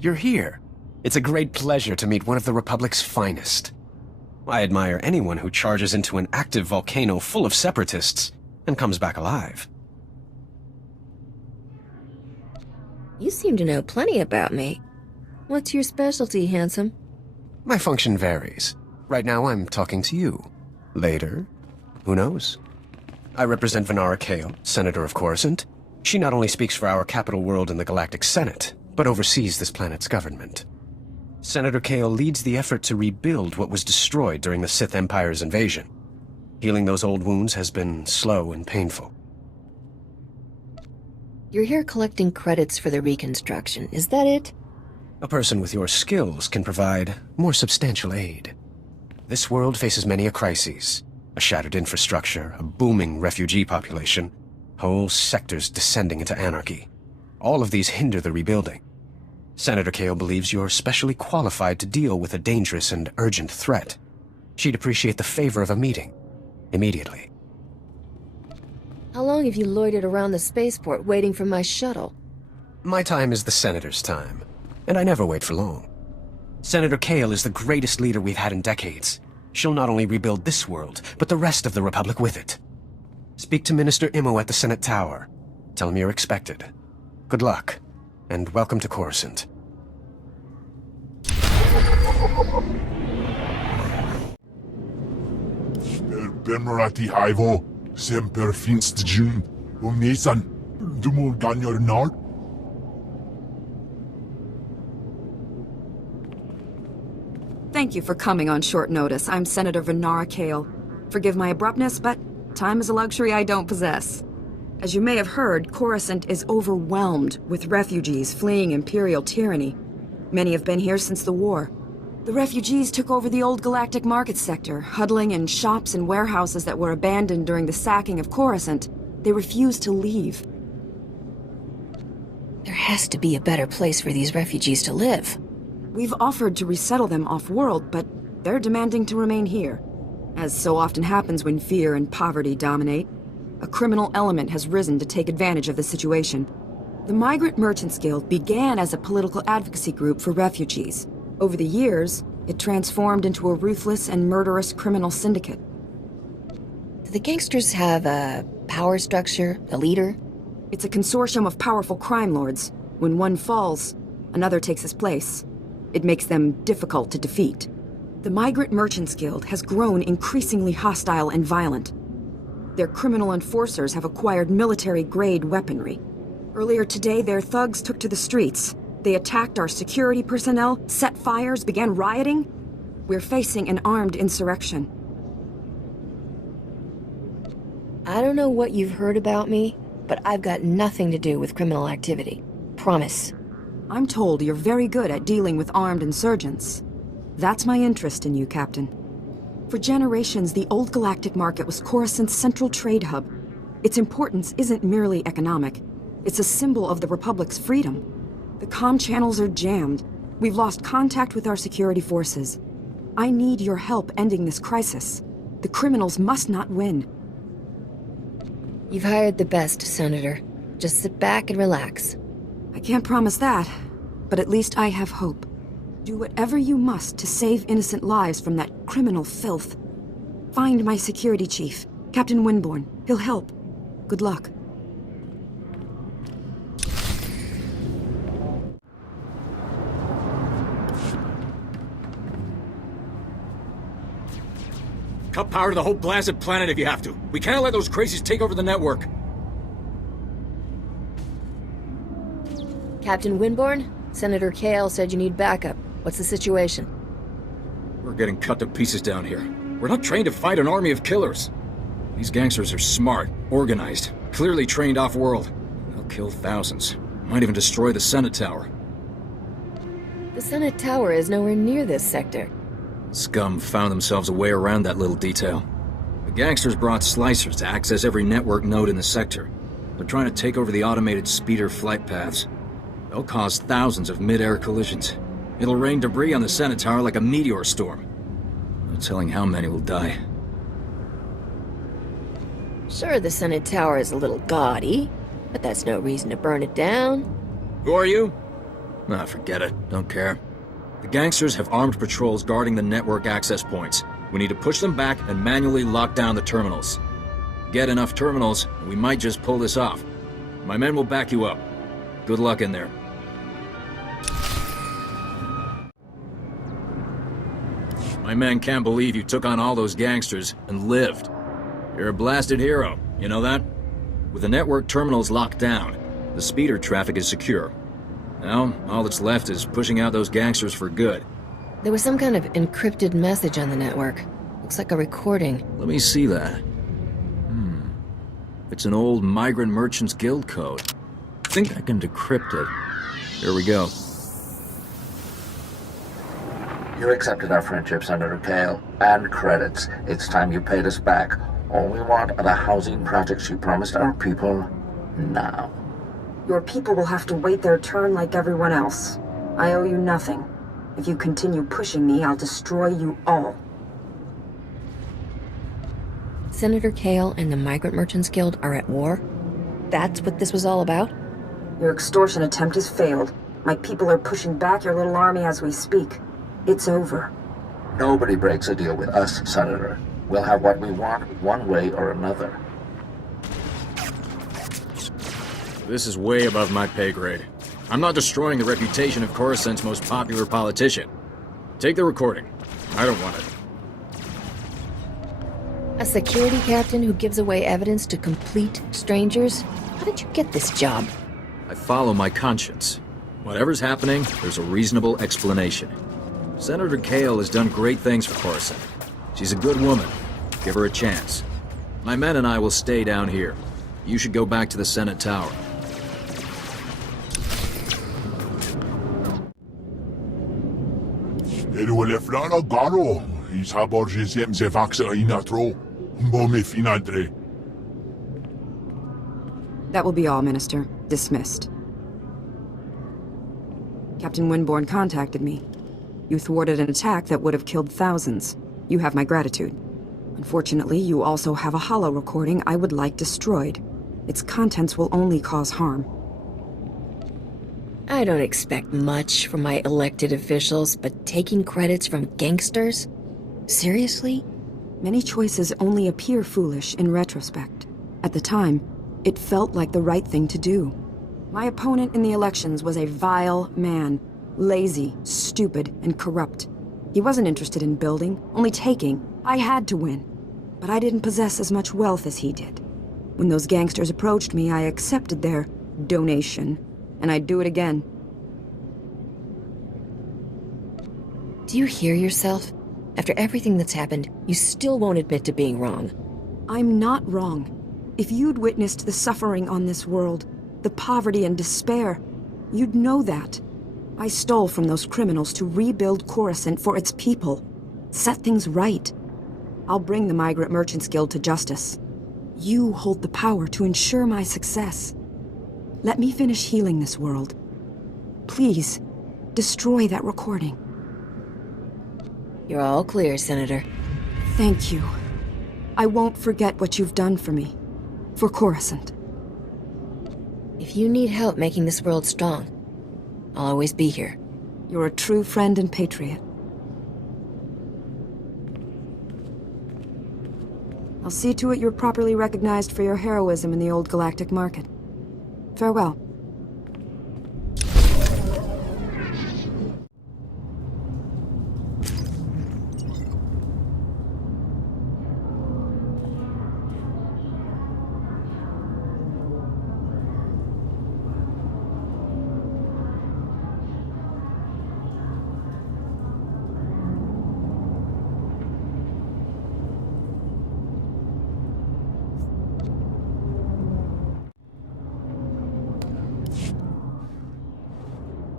You're here. It's a great pleasure to meet one of the Republic's finest. I admire anyone who charges into an active volcano full of separatists and comes back alive. You seem to know plenty about me. What's your specialty, handsome? My function varies. Right now I'm talking to you. Later, who knows? I represent Venara Kale, Senator of Coruscant. She not only speaks for our capital world in the Galactic Senate, but oversees this planet's government. Senator Kale leads the effort to rebuild what was destroyed during the Sith Empire's invasion. Healing those old wounds has been slow and painful. You're here collecting credits for the reconstruction, is that it? A person with your skills can provide more substantial aid. This world faces many a crisis. A shattered infrastructure, a booming refugee population, whole sectors descending into anarchy. All of these hinder the rebuilding. Senator Kale believes you're specially qualified to deal with a dangerous and urgent threat. She'd appreciate the favor of a meeting. Immediately. How long have you loitered around the spaceport waiting for my shuttle? My time is the Senator's time, and I never wait for long. Senator Kale is the greatest leader we've had in decades. She'll not only rebuild this world, but the rest of the Republic with it. Speak to Minister Imo at the Senate Tower. Tell him you're expected. Good luck, and welcome to Coruscant. Bemerati Hivo, Semper Finst Jun, Umesan, Dumul Ganyor Nard. Thank you for coming on short notice. I'm Senator Venara Kale. Forgive my abruptness, but time is a luxury I don't possess. As you may have heard, Coruscant is overwhelmed with refugees fleeing Imperial tyranny. Many have been here since the war. The refugees took over the old galactic market sector, huddling in shops and warehouses that were abandoned during the sacking of Coruscant. They refused to leave. There has to be a better place for these refugees to live. We've offered to resettle them off-world, but they're demanding to remain here. As so often happens when fear and poverty dominate, a criminal element has risen to take advantage of the situation. The Migrant Merchants Guild began as a political advocacy group for refugees. Over the years, it transformed into a ruthless and murderous criminal syndicate. Do the gangsters have a power structure, a leader? It's a consortium of powerful crime lords. When one falls, another takes his place. It makes them difficult to defeat. The Migrant Merchants Guild has grown increasingly hostile and violent. Their criminal enforcers have acquired military-grade weaponry. Earlier today, their thugs took to the streets. They attacked our security personnel, set fires, began rioting. We're facing an armed insurrection. I don't know what you've heard about me, but I've got nothing to do with criminal activity. Promise. I'm told you're very good at dealing with armed insurgents. That's my interest in you, Captain. For generations, the old galactic market was Coruscant's central trade hub. Its importance isn't merely economic. It's a symbol of the Republic's freedom. The comm channels are jammed. We've lost contact with our security forces. I need your help ending this crisis. The criminals must not win. You've hired the best, Senator. Just sit back and relax. I can't promise that, but at least I have hope. Do whatever you must to save innocent lives from that criminal filth. Find my security chief, Captain Winborn. He'll help. Good luck. Cut power to the whole blasted planet if you have to. We can't let those crazies take over the network. Captain Winborn, Senator Kale said you need backup. What's the situation? We're getting cut to pieces down here. We're not trained to fight an army of killers. These gangsters are smart, organized, clearly trained off-world. They'll kill thousands. Might even destroy the Senate Tower. The Senate Tower is nowhere near this sector. Scum found themselves a way around that little detail. The gangsters brought slicers to access every network node in the sector. They're trying to take over the automated speeder flight paths. They'll cause thousands of mid-air collisions. It'll rain debris on the Senate Tower like a meteor storm. No telling how many will die. Sure, the Senate Tower is a little gaudy, but that's no reason to burn it down. Who are you? Ah, forget it. Don't care. The gangsters have armed patrols guarding the network access points. We need to push them back and manually lock down the terminals. Get enough terminals, and we might just pull this off. My men will back you up. Good luck in there. My men can't believe you took on all those gangsters and lived. You're a blasted hero, you know that? With the network terminals locked down, the speeder traffic is secure. Now, all that's left is pushing out those gangsters for good. There was some kind of encrypted message on the network. Looks like a recording. Let me see that. It's an old Migrant Merchants Guild code. I think I can decrypt it. Here we go. You accepted our friendship, Senator Kale, and credits. It's time you paid us back. All we want are the housing projects you promised our people now. Your people will have to wait their turn like everyone else. I owe you nothing. If you continue pushing me, I'll destroy you all. Senator Kale and the Migrant Merchants Guild are at war? That's what this was all about? Your extortion attempt has failed. My people are pushing back your little army as we speak. It's over. Nobody breaks a deal with us, Senator. We'll have what we want one way or another. This is way above my pay grade. I'm not destroying the reputation of Coruscant's most popular politician. Take the recording. I don't want it. A security captain who gives away evidence to complete strangers? How did you get this job? I follow my conscience. Whatever's happening, there's a reasonable explanation. Senator Kale has done great things for Coruscant. She's a good woman. Give her a chance. My men and I will stay down here. You should go back to the Senate Tower. That will be all, Minister. Dismissed. Captain Winborn contacted me. You thwarted an attack that would have killed thousands. You have my gratitude. Unfortunately, you also have a holo recording I would like destroyed. Its contents will only cause harm. I don't expect much from my elected officials, but taking credits from gangsters? Seriously? Many choices only appear foolish in retrospect. At the time, it felt like the right thing to do. My opponent in the elections was a vile man. Lazy, stupid, and corrupt. He wasn't interested in building, only taking. I had to win. But I didn't possess as much wealth as he did. When those gangsters approached me, I accepted their donation. And I'd do it again. Do you hear yourself? After everything that's happened, you still won't admit to being wrong. I'm not wrong. If you'd witnessed the suffering on this world, the poverty and despair, you'd know that. I stole from those criminals to rebuild Coruscant for its people. Set things right. I'll bring the Migrant Merchants Guild to justice. You hold the power to ensure my success. Let me finish healing this world. Please, destroy that recording. You're all clear, Senator. Thank you. I won't forget what you've done for me. For Coruscant. If you need help making this world strong, I'll always be here. You're a true friend and patriot. I'll see to it you're properly recognized for your heroism in the old galactic market. Farewell.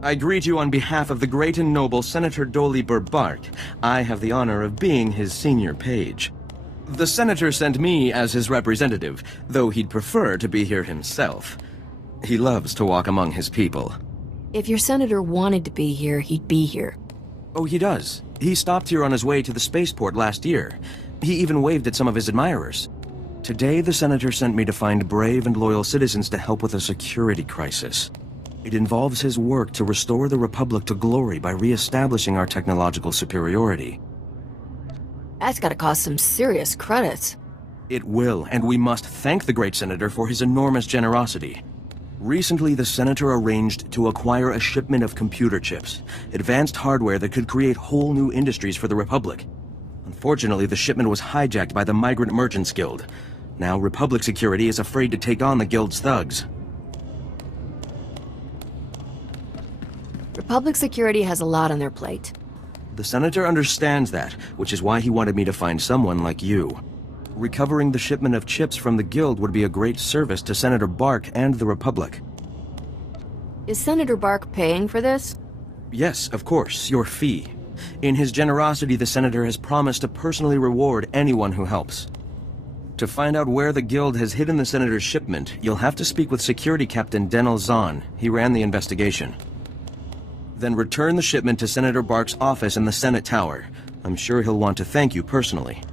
I greet you on behalf of the great and noble Senator Dolly Burbark. I have the honor of being his senior page. The senator sent me as his representative, though he'd prefer to be here himself. He loves to walk among his people. If your senator wanted to be here, he'd be here. Oh, he does. He stopped here on his way to the spaceport last year. He even waved at some of his admirers. Today, the senator sent me to find brave and loyal citizens to help with a security crisis. It involves his work to restore the Republic to glory by re-establishing our technological superiority. That's gotta cost some serious credits. It will, and we must thank the great senator for his enormous generosity. Recently, the senator arranged to acquire a shipment of computer chips, advanced hardware that could create whole new industries for the Republic. Unfortunately, the shipment was hijacked by the Migrant Merchants Guild. Now, Republic security is afraid to take on the Guild's thugs. Republic security has a lot on their plate. The senator understands that, which is why he wanted me to find someone like you. Recovering the shipment of chips from the Guild would be a great service to Senator Bark and the Republic. Is Senator Bark paying for this? Yes, of course, your fee. In his generosity, the senator has promised to personally reward anyone who helps. To find out where the Guild has hidden the senator's shipment, you'll have to speak with Security Captain Denel Zahn. He ran the investigation. Then return the shipment to Senator Bark's office in the Senate Tower. I'm sure he'll want to thank you personally.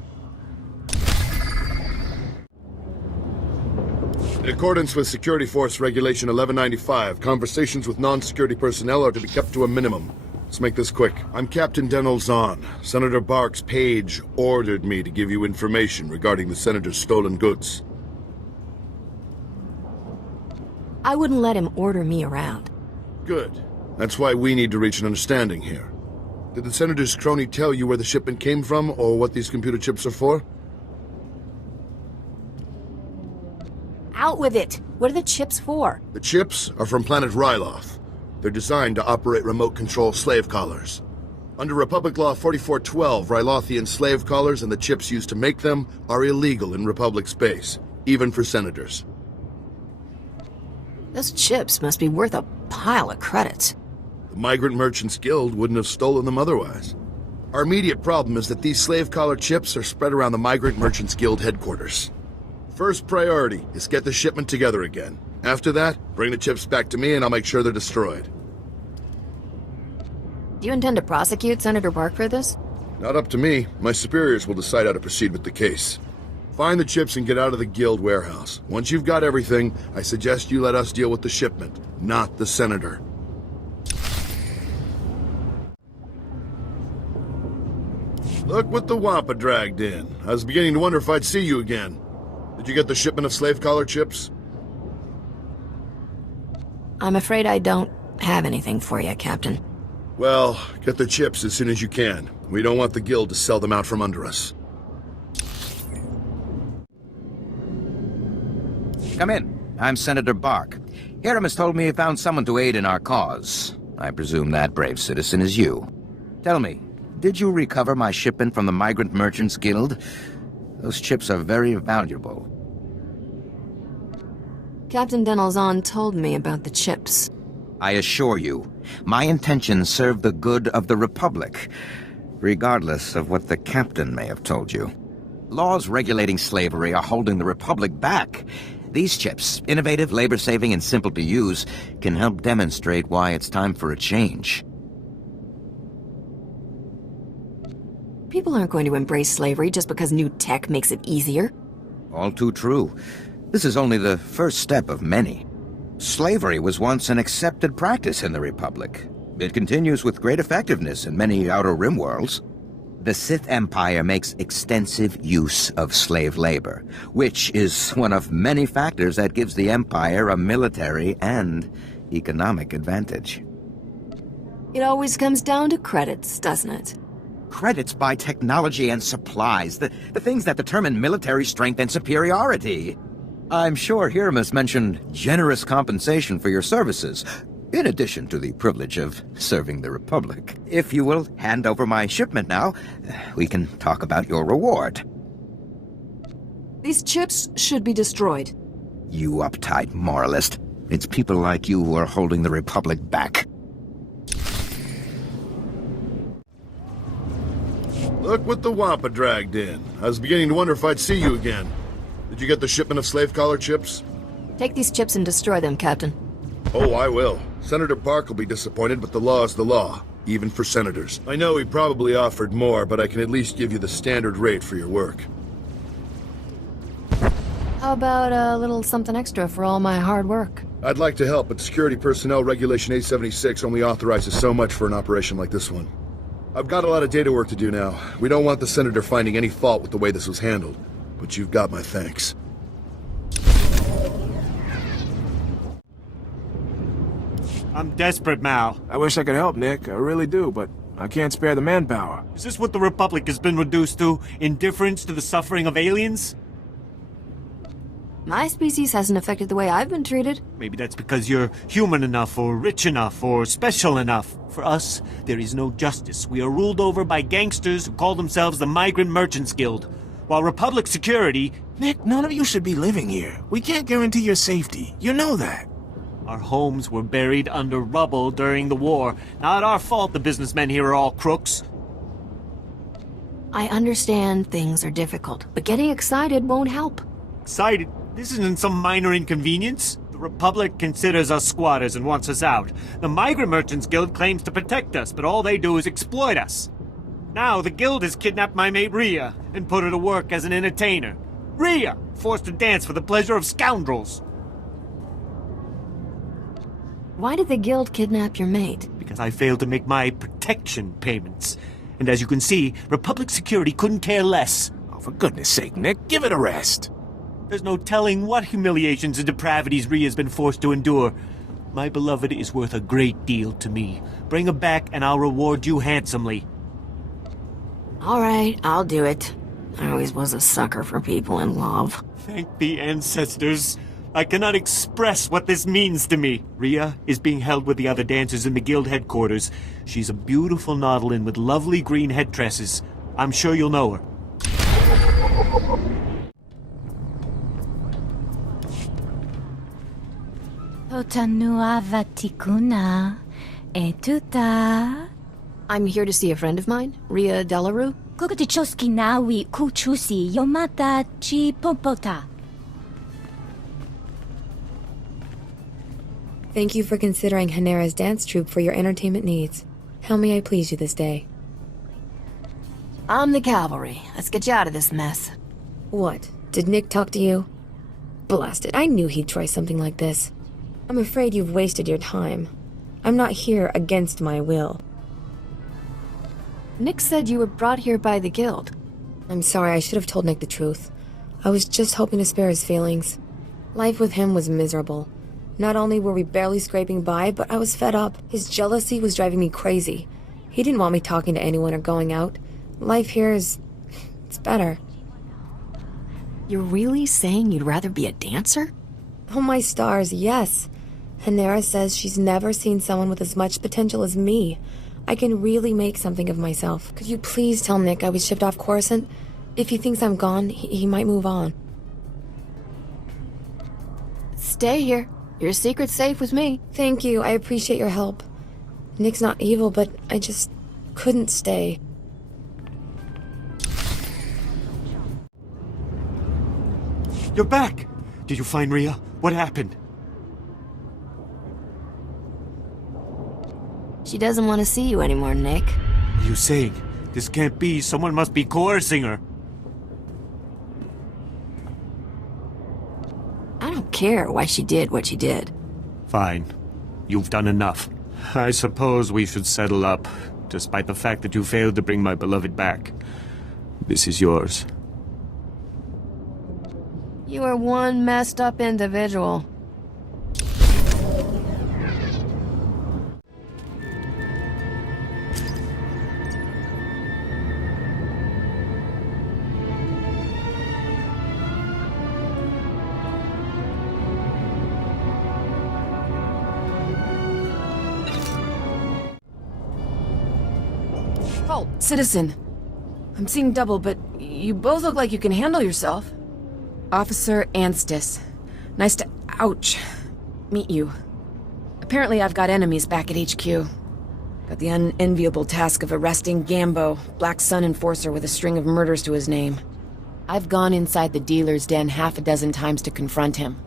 In accordance with Security Force Regulation 1195, conversations with non-security personnel are to be kept to a minimum. Let's make this quick. I'm Captain Denel Zahn. Senator Bark's page ordered me to give you information regarding the senator's stolen goods. I wouldn't let him order me around. Good. That's why we need to reach an understanding here. Did the senator's crony tell you where the shipment came from, or what these computer chips are for? Out with it! What are the chips for? The chips are from planet Ryloth. They're designed to operate remote-control slave collars. Under Republic Law 4412, Rylothian slave collars and the chips used to make them are illegal in Republic space, even for senators. Those chips must be worth a pile of credits. The Migrant Merchants Guild wouldn't have stolen them otherwise. Our immediate problem is that these slave collar chips are spread around the Migrant Merchants Guild headquarters. First priority is get the shipment together again. After that, bring the chips back to me and I'll make sure they're destroyed. Do you intend to prosecute Senator Bark for this? Not up to me. My superiors will decide how to proceed with the case. Find the chips and get out of the Guild warehouse. Once you've got everything, I suggest you let us deal with the shipment, not the senator. Look what the Wampa dragged in. I was beginning to wonder if I'd see you again. Did you get the shipment of slave collar chips? I'm afraid I don't have anything for you, Captain. Well, get the chips as soon as you can. We don't want the Guild to sell them out from under us. Come in. I'm Senator Bark. Hiram has told me he found someone to aid in our cause. I presume that brave citizen is you. Tell me, did you recover my shipment from the Migrant Merchants Guild? Those chips are very valuable. Captain Denel Zahn told me about the chips. I assure you, my intentions serve the good of the Republic, regardless of what the captain may have told you. Laws regulating slavery are holding the Republic back. These chips, innovative, labor-saving, and simple to use, can help demonstrate why it's time for a change. People aren't going to embrace slavery just because new tech makes it easier. All too true. This is only the first step of many. Slavery was once an accepted practice in the Republic. It continues with great effectiveness in many Outer Rim worlds. The Sith Empire makes extensive use of slave labor, which is one of many factors that gives the Empire a military and economic advantage. It always comes down to credits, doesn't it? Credits buy technology and supplies, the things that determine military strength and superiority. I'm sure Hiram has mentioned generous compensation for your services, in addition to the privilege of serving the Republic. If you will hand over my shipment now, we can talk about your reward. These chips should be destroyed. You uptight moralist. It's people like you who are holding the Republic back. Look what the Wampa dragged in. I was beginning to wonder if I'd see you again. Did you get the shipment of slave collar chips? Take these chips and destroy them, Captain. Oh, I will. Senator Bark will be disappointed, but the law is the law, even for senators. I know he probably offered more, but I can at least give you the standard rate for your work. How about a little something extra for all my hard work? I'd like to help, but Security Personnel Regulation 876 only authorizes so much for an operation like this one. I've got a lot of data work to do now. We don't want the Senator finding any fault with the way this was handled, but you've got my thanks. I'm desperate, Mal. I wish I could help, Nick. I really do, but I can't spare the manpower. Is this what the Republic has been reduced to? Indifference to the suffering of aliens? My species hasn't affected the way I've been treated. Maybe that's because you're human enough, or rich enough, or special enough. For us, there is no justice. We are ruled over by gangsters who call themselves the Migrant Merchants Guild. While Republic security... Nick, none of you should be living here. We can't guarantee your safety. You know that. Our homes were buried under rubble during the war. Not our fault the businessmen here are all crooks. I understand things are difficult, but getting excited won't help. Excited? This isn't some minor inconvenience. The Republic considers us squatters and wants us out. The Migrant Merchants Guild claims to protect us, but all they do is exploit us. Now the Guild has kidnapped my mate Rhea and put her to work as an entertainer. Rhea, forced to dance for the pleasure of scoundrels. Why did the Guild kidnap your mate? Because I failed to make my protection payments. And as you can see, Republic security couldn't care less. Oh, for goodness sake, Nick, give it a rest. There's no telling what humiliations and depravities Rhea's been forced to endure. My beloved is worth a great deal to me. Bring her back and I'll reward you handsomely. All right, I'll do it. I always was a sucker for people in love. Thank the ancestors. I cannot express what this means to me. Rhea is being held with the other dancers in the Guild headquarters. She's a beautiful Nautilin with lovely green head tresses. I'm sure you'll know her. Totanua vatikuna etuta. I'm here to see a friend of mine, Rhea Delarue. Kukutichoski nawi kuchusi yomata chi popota. Thank you for considering Hanera's dance troupe for your entertainment needs. How may I please you this day? I'm the cavalry. Let's get you out of this mess. What? Did Nick talk to you? Blast it, I knew he'd try something like this. I'm afraid you've wasted your time. I'm not here against my will. Nick said you were brought here by the Guild. I'm sorry, I should have told Nick the truth. I was just hoping to spare his feelings. Life with him was miserable. Not only were we barely scraping by, but I was fed up. His jealousy was driving me crazy. He didn't want me talking to anyone or going out. Life here is... it's better. You're really saying you'd rather be a dancer? Oh my stars, yes. Hanera says she's never seen someone with as much potential as me. I can really make something of myself. Could you please tell Nick I was shipped off Coruscant? If he thinks I'm gone, he might move on. Stay here. Your secret's safe with me. Thank you, I appreciate your help. Nick's not evil, but I just couldn't stay. You're back! Did you find Rhea? What happened? She doesn't want to see you anymore, Nick. What are you saying? This can't be. Someone must be coercing her. I don't care why she did what she did. Fine. You've done enough. I suppose we should settle up, despite the fact that you failed to bring my beloved back. This is yours. You are one messed up individual. Halt, citizen. I'm seeing double, but you both look like you can handle yourself. Officer Anstis. Nice to... ouch. Meet you. Apparently I've got enemies back at HQ. Got the unenviable task of arresting Gambo, Black Sun enforcer with a string of murders to his name. I've gone inside the dealer's den half a dozen times to confront him.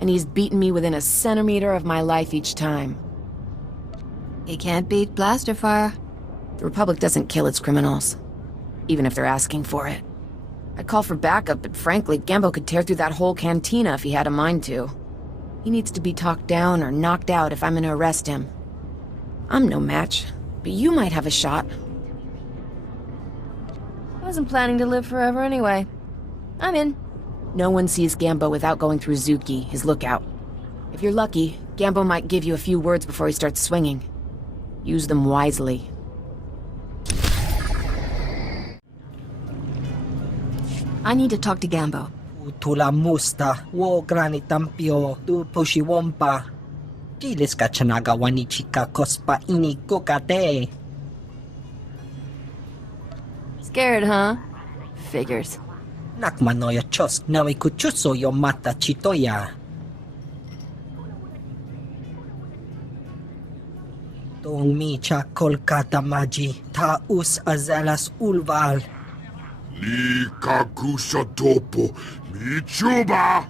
And he's beaten me within a centimeter of my life each time. He can't beat blaster fire. The Republic doesn't kill its criminals. Even if they're asking for it. I'd call for backup, but frankly, Gambo could tear through that whole cantina if he had a mind to. He needs to be talked down or knocked out if I'm gonna arrest him. I'm no match, but you might have a shot. I wasn't planning to live forever anyway. I'm in. No one sees Gambo without going through Zuki, his lookout. If you're lucky, Gambo might give you a few words before he starts swinging. Use them wisely. I need to talk to Gambo. Tula musta, wo granitampio, tu pushiwompa. Gilis ka chanaga wanichika kospa ini kokate. Scared, huh? Figures. Nakmanoya chos nawi kuchuso yo mata chitoya. Tong mi cha Kolkata maji, ta us azalas ulval. Li kakusha topo, michuba!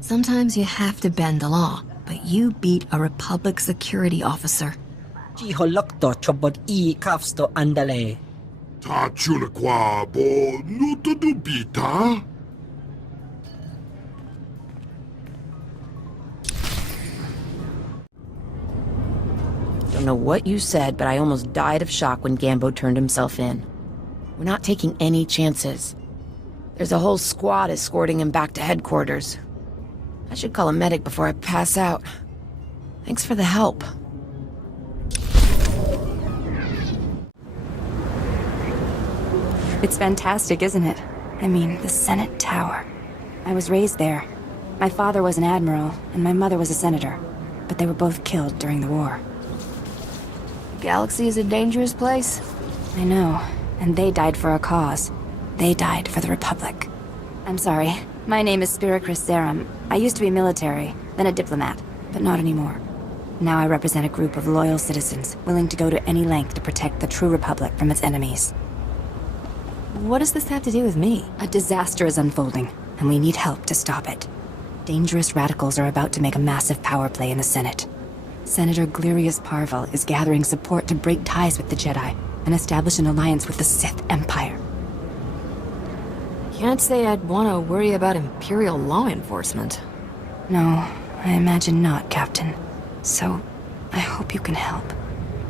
Sometimes you have to bend the law, but you beat a Republic security officer. Jiholokto chobot I kafsto andale. Ta chulakwa bo nuto dubita? Don't know what you said, but I almost died of shock when Gambo turned himself in. We're not taking any chances. There's a whole squad escorting him back to headquarters. I should call a medic before I pass out. Thanks for the help. It's fantastic, isn't it? I mean, the Senate Tower. I was raised there. My father was an admiral, and my mother was a senator. But they were both killed during the war. Galaxy is a dangerous place. I know, and they died for a cause. They died for the Republic. I'm sorry. My name is Spiracris Zerum. I used to be military, then a diplomat, but not anymore. Now I represent a group of loyal citizens, willing to go to any length to protect the true Republic from its enemies. What does this have to do with me? A disaster is unfolding, and we need help to stop it. Dangerous radicals are about to make a massive power play in the Senate. Senator Glirius Parvel is gathering support to break ties with the Jedi and establish an alliance with the Sith Empire. Can't say I'd want to worry about Imperial law enforcement. No, I imagine not, Captain. So, I hope you can help.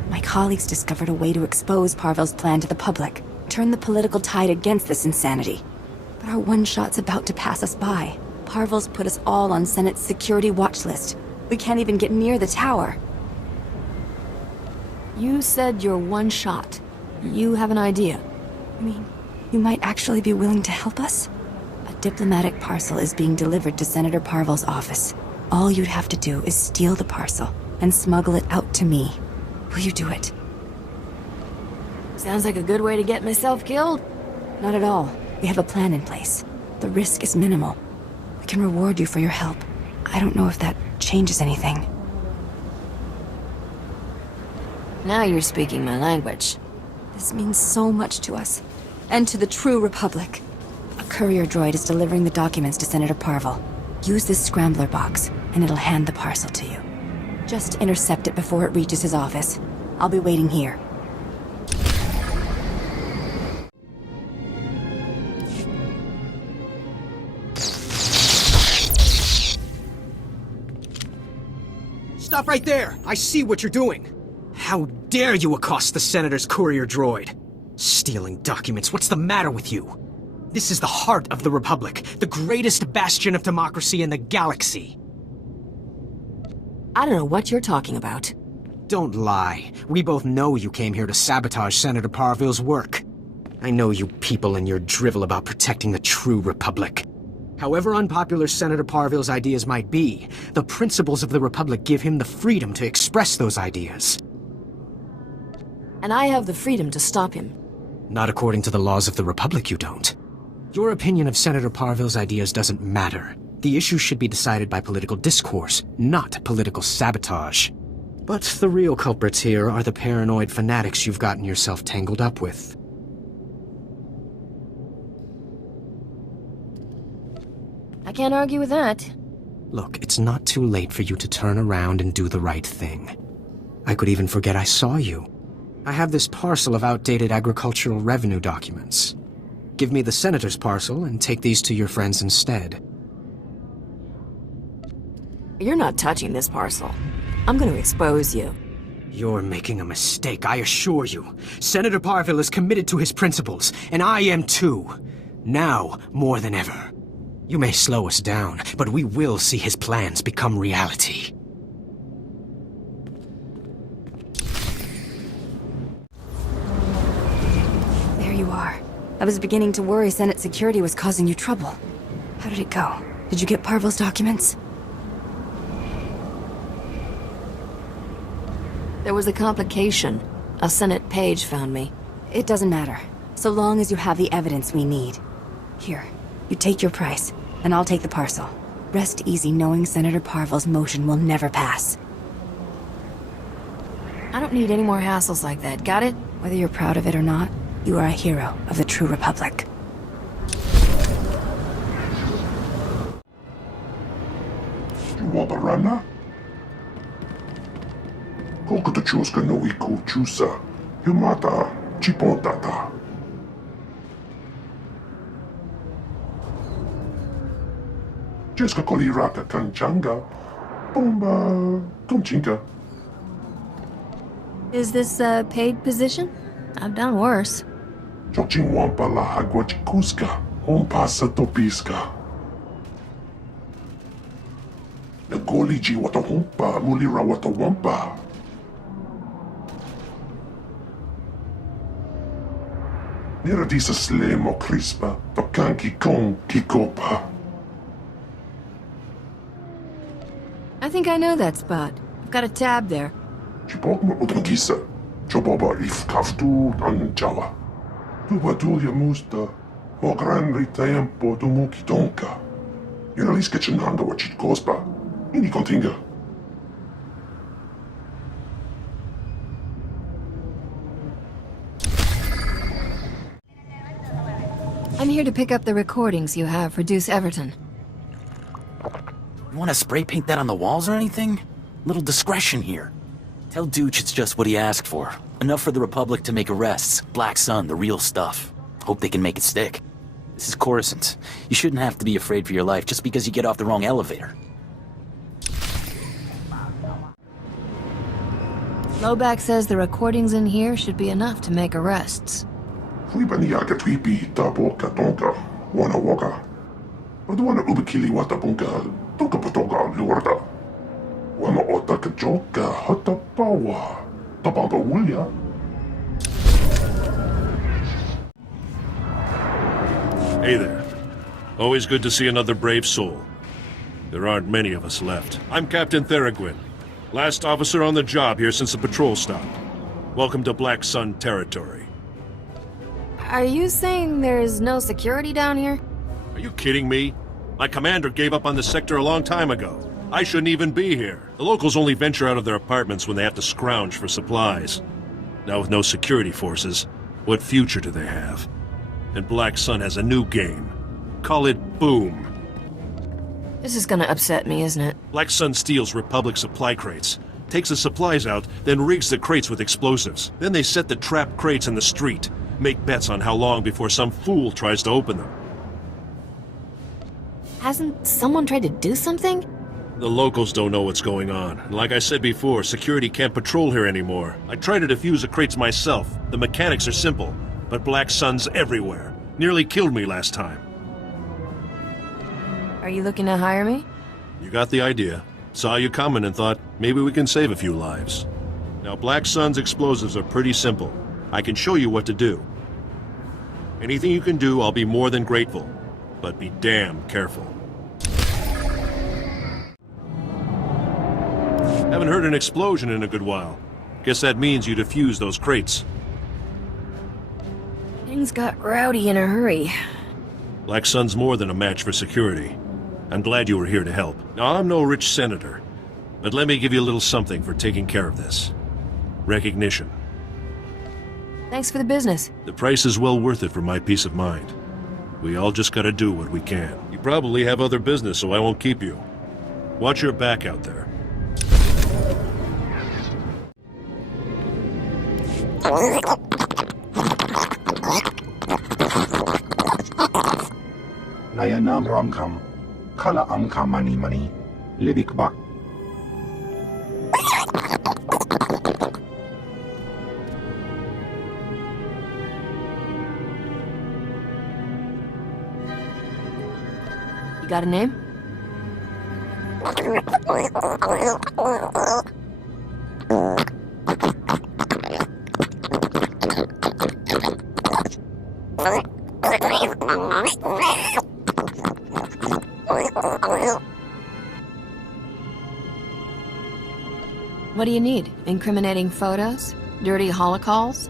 My colleagues discovered a way to expose Parvel's plan to the public, turn the political tide against this insanity. But our one-shot's about to pass us by. Parvel's put us all on Senate's security watch list. We can't even get near the tower. You said you're one shot. You have an idea. I mean, you might actually be willing to help us? A diplomatic parcel is being delivered to Senator Parvel's office. All you'd have to do is steal the parcel and smuggle it out to me. Will you do it? Sounds like a good way to get myself killed. Not at all. We have a plan in place. The risk is minimal. We can reward you for your help. I don't know if that changes anything. Now you're speaking my language. This means so much to us. And to the true Republic. A courier droid is delivering the documents to Senator Parvel. Use this scrambler box, and it'll hand the parcel to you. Just intercept it before it reaches his office. I'll be waiting here. Stop right there! I see what you're doing! How dare you accost the Senator's courier droid? Stealing documents, what's the matter with you? This is the heart of the Republic, the greatest bastion of democracy in the galaxy. I don't know what you're talking about. Don't lie. We both know you came here to sabotage Senator Parvel's work. I know you people and your drivel about protecting the true Republic. However unpopular Senator Parvel's ideas might be, the principles of the Republic give him the freedom to express those ideas. And I have the freedom to stop him. Not according to the laws of the Republic, you don't. Your opinion of Senator Parvel's ideas doesn't matter. The issue should be decided by political discourse, not political sabotage. But the real culprits here are the paranoid fanatics you've gotten yourself tangled up with. I can't argue with that. Look, it's not too late for you to turn around and do the right thing. I could even forget I saw you. I have this parcel of outdated agricultural revenue documents. Give me the Senator's parcel and take these to your friends instead. You're not touching this parcel. I'm gonna expose you. You're making a mistake, I assure you. Senator Parville is committed to his principles, and I am too. Now, more than ever. You may slow us down, but we will see his plans become reality. There you are. I was beginning to worry Senate security was causing you trouble. How did it go? Did you get Parville's documents? There was a complication. A Senate page found me. It doesn't matter, so long as you have the evidence we need. Here, you take your price, and I'll take the parcel. Rest easy knowing Senator Parville's motion will never pass. I don't need any more hassles like that, got it? Whether you're proud of it or not, you are a hero of the true Republic. You want a runner? Kokoto chuska no iku chusa. Yumata chipontata. Jeska koli raka kanchanga. Bomba komchinka. Is this a paid position? I've done worse. Chochin wampa la hagwachikuska. Ompasa topiska. Nagoliji wata humpa. Mulira wata wampa. Niradisa slemo crispa. Tokanki kon kikopa. I think I know that spot. I've got a tab there. Chipokma utangisa. Choboba if kaftu anjala. Tubatulia musta. Mogran ritempo tumuki tonka. Yunaliska chinanga wachit gospa. Ini kontinga. I'm here to pick up the recordings you have for Deuce Everton. You want to spray paint that on the walls or anything? Little discretion here. Tell Dooch it's just what he asked for. Enough for the Republic to make arrests. Black Sun, the real stuff. Hope they can make it stick. This is Coruscant. You shouldn't have to be afraid for your life just because you get off the wrong elevator. Lowback says the recordings in here should be enough to make arrests. Fuibaniaka twipi taboka tonka. Wana waka. Wadwana ubikili wata bunka. Tonka potoga lurda. Wama otaka joka hata pawa. Tabamba wulya. Hey there. Always good to see another brave soul. There aren't many of us left. I'm Captain Theraguin. Last officer on the job here since the patrol stopped. Welcome to Black Sun territory. Are you saying there's no security down here? Are you kidding me? My commander gave up on the sector a long time ago. I shouldn't even be here. The locals only venture out of their apartments when they have to scrounge for supplies. Now with no security forces, what future do they have? And Black Sun has a new game. Call it Boom. This is gonna upset me, isn't it? Black Sun steals Republic supply crates, takes the supplies out, then rigs the crates with explosives. Then they set the trapped crates in the street, make bets on how long before some fool tries to open them. Hasn't someone tried to do something? The locals don't know what's going on. And like I said before, security can't patrol here anymore. I tried to defuse the crates myself. The mechanics are simple, but Black Sun's everywhere. Nearly killed me last time. Are you looking to hire me? You got the idea. Saw you coming and thought, maybe we can save a few lives. Now, Black Sun's explosives are pretty simple. I can show you what to do. Anything you can do, I'll be more than grateful. But be damn careful. Haven't heard an explosion in a good while. Guess that means you defused those crates. Things got rowdy in a hurry. Black Sun's more than a match for security. I'm glad you were here to help. Now, I'm no rich senator, but let me give you a little something for taking care of this. Recognition. Thanks for the business. The price is well worth it for my peace of mind. We all just gotta do what we can. You probably have other business, so I won't keep you. Watch your back out there. Nayanam Ramkam, Kala Amka Mani Mani, Libik Bak You got a name? What do you need? Incriminating photos? Dirty holocalls?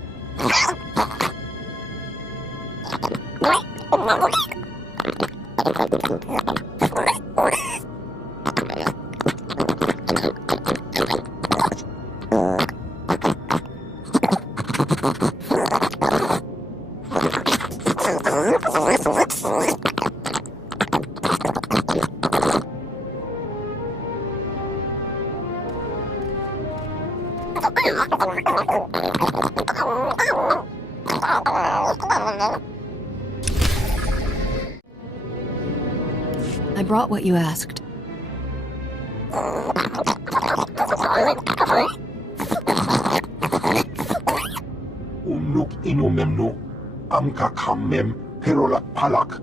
I brought what you asked. Unuk inumemnu, amka kamem, perolak palak.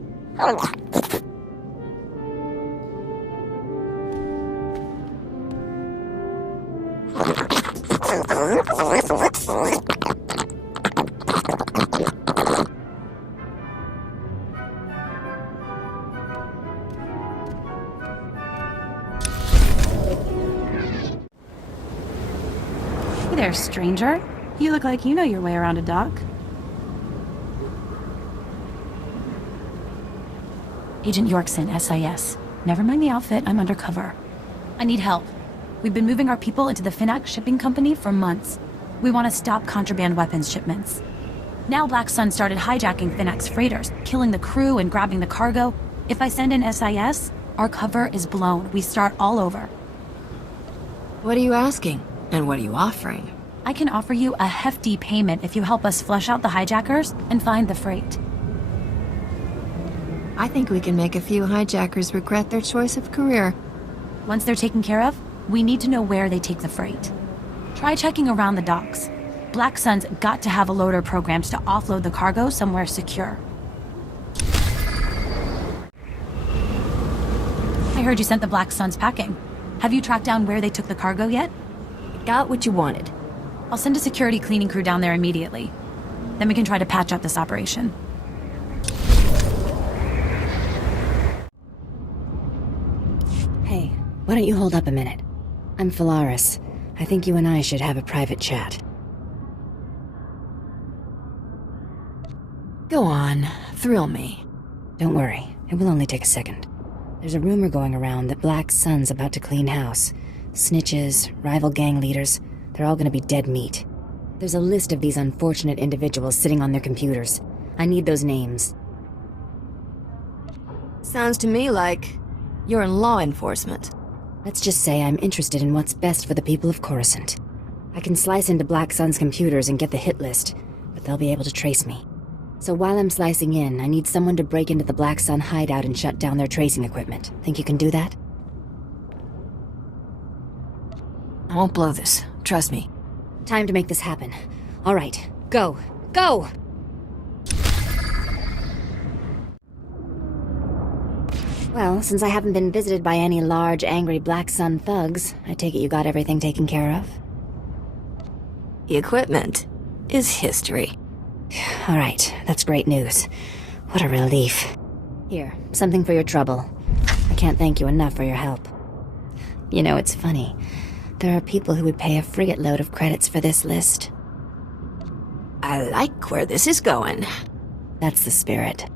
Hey there, stranger. You look like you know your way around a dock. Agent Yorkson, SIS. Never mind the outfit, I'm undercover. I need help. We've been moving our people into the Finnac shipping company for months. We want to stop contraband weapons shipments. Now Black Sun started hijacking Finnac's freighters, killing the crew and grabbing the cargo. If I send in SIS, our cover is blown. We start all over. What are you asking? And what are you offering? I can offer you a hefty payment if you help us flush out the hijackers and find the freight. I think we can make a few hijackers regret their choice of career. Once they're taken care of, we need to know where they take the freight. Try checking around the docks. Black Sun's got to have a loader programmed to offload the cargo somewhere secure. I heard you sent the Black Suns packing. Have you tracked down where they took the cargo yet? Got what you wanted. I'll send a security cleaning crew down there immediately. Then we can try to patch up this operation. Hey, why don't you hold up a minute? I'm Phalaris. I think you and I should have a private chat. Go on, thrill me. Don't worry, it will only take a second. There's a rumor going around that Black Sun's about to clean house. Snitches, rival gang leaders, they're all gonna be dead meat. There's a list of these unfortunate individuals sitting on their computers. I need those names. Sounds to me like you're in law enforcement. Let's just say I'm interested in what's best for the people of Coruscant. I can slice into Black Sun's computers and get the hit list, but they'll be able to trace me. So while I'm slicing in, I need someone to break into the Black Sun hideout and shut down their tracing equipment. Think you can do that? I won't blow this. Trust me. Time to make this happen. All right, go! Go! Well, since I haven't been visited by any large, angry Black Sun thugs, I take it you got everything taken care of? The equipment is history. All right, that's great news. What a relief. Here, something for your trouble. I can't thank you enough for your help. You know, it's funny. There are people who would pay a frigate load of credits for this list. I like where this is going. That's the spirit.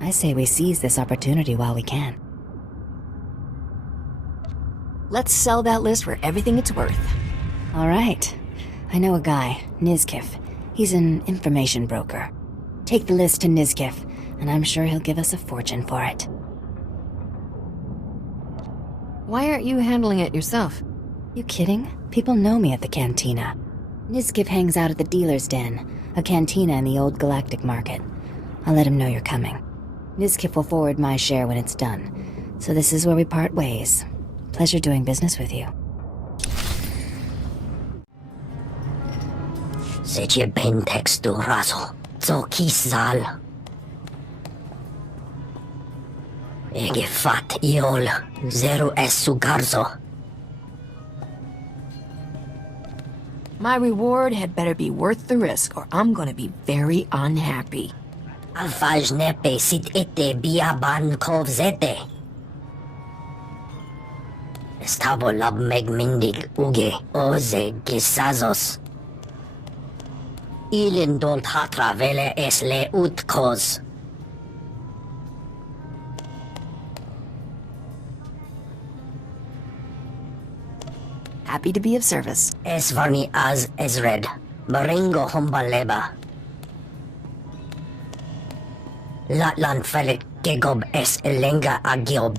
I say we seize this opportunity while we can. Let's sell that list for everything it's worth. All right. I know a guy, Nizkif. He's an information broker. Take the list to Nizkif, and I'm sure he'll give us a fortune for it. Why aren't you handling it yourself? You kidding? People know me at the cantina. Nizkif hangs out at the dealer's den, a cantina in the old galactic market. I'll let him know you're coming. Nizkif will forward my share when it's done. So this is where we part ways. Pleasure doing business with you. Secie ben tekstu razo, co kisal. Ege fat iol, zero es sugarzo. My reward had better be worth the risk, or I'm gonna be very unhappy. Alfaj nepe sit ete biaban kovzete. Estavo lab megmindig uge oze gisazos. Ilin don't hatra vele es le utkos. Happy to be of service. Es varni az ezred. Baringo humbaleba. Latlan felik gegob es elenga agiob.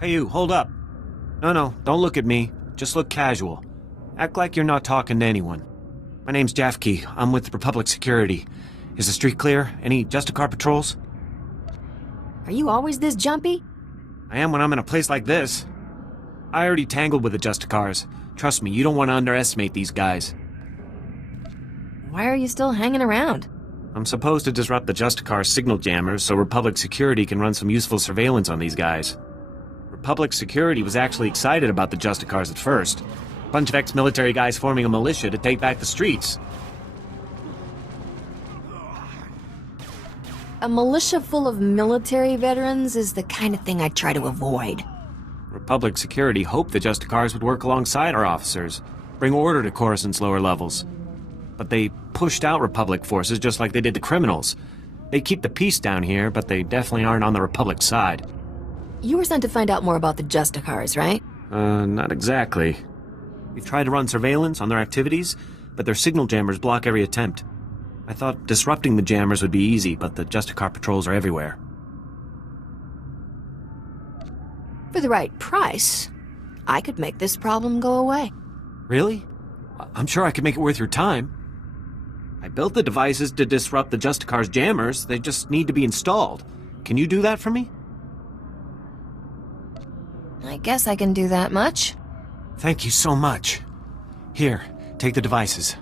Hey you, hold up. No, don't look at me. Just look casual. Act like you're not talking to anyone. My name's Jafke. I'm with Republic Security. Is the street clear? Any Justicar patrols? Are you always this jumpy? I am when I'm in a place like this. I already tangled with the Justicars. Trust me, you don't want to underestimate these guys. Why are you still hanging around? I'm supposed to disrupt the Justicar signal jammers so Republic Security can run some useful surveillance on these guys. Republic Security was actually excited about the Justicars at first. A bunch of ex-military guys forming a militia to take back the streets. A militia full of military veterans is the kind of thing I try to avoid. Republic Security hoped the Justicars would work alongside our officers, bring order to Coruscant's lower levels. But they pushed out Republic forces just like they did the criminals. They keep the peace down here, but they definitely aren't on the Republic side. You were sent to find out more about the Justicars, right? Not exactly. We've tried to run surveillance on their activities, but their signal jammers block every attempt. I thought disrupting the jammers would be easy, but the Justicar patrols are everywhere. For the right price, I could make this problem go away. Really? I'm sure I could make it worth your time. I built the devices to disrupt the Justicar's jammers. They just need to be installed. Can you do that for me? I guess I can do that much. Thank you so much. Here, take the devices.